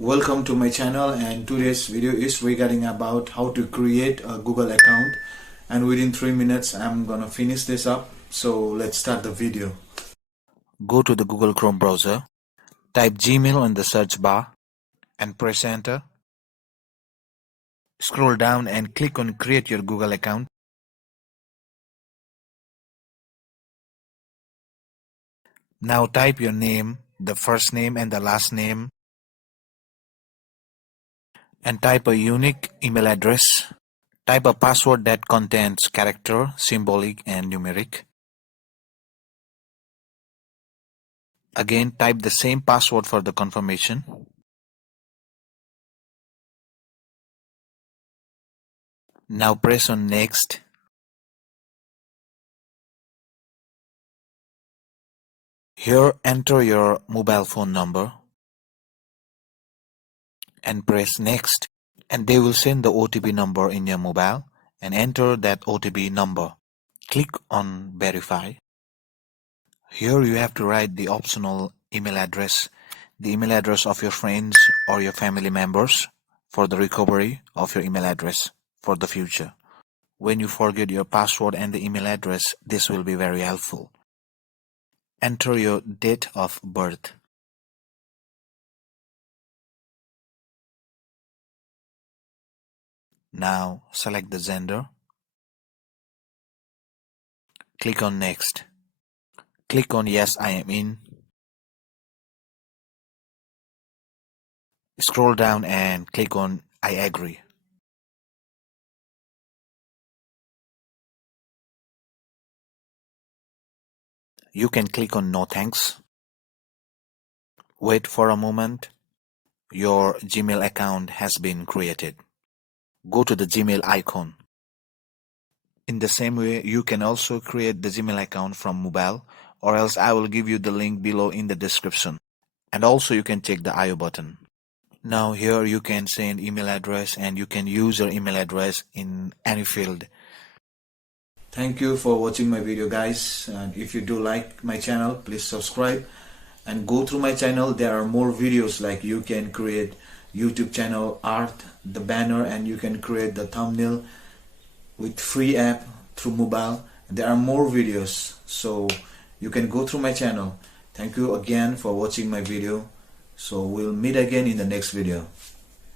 Welcome to my channel, and today's video is regarding about how to create a Google account, and within 3 minutes I'm gonna finish this up. So let's start the video. Go to the Google Chrome browser, type Gmail in the search bar and press enter. Scroll down and click on create your Google account. Now type your name, the first name and the last name, and type a unique email address. Type a password that contains character, symbolic and numeric. Again, type the same password for the confirmation. Now press on next. Here enter your mobile phone number and press next, and they will send the OTP number in your mobile, and enter that OTP number. Click on verify. Here you have to write the optional email address, the email address of your friends or your family members for the recovery of your email address for the future. When you forget your password and the email address, this will be very helpful. Enter your date of birth. Now select the gender. Click on next. Click on yes, I am in. Scroll down and click on I agree. You can click on no thanks. Wait for a moment. Your Gmail account has been created. Go to the Gmail icon. In the same way, you can also create the Gmail account from mobile, or else I will give you the link below in the description. And also you can check the IO button. Now here you can send email address, and you can use your email address in any field. Thank you for watching my video, guys, and if you do like my channel, please subscribe and go through my channel. There are more videos, like you can create YouTube channel art, the banner, and you can create the thumbnail with free app through mobile. There are more videos, so you can go through my channel. Thank you again for watching my video. So we'll meet again in the next video.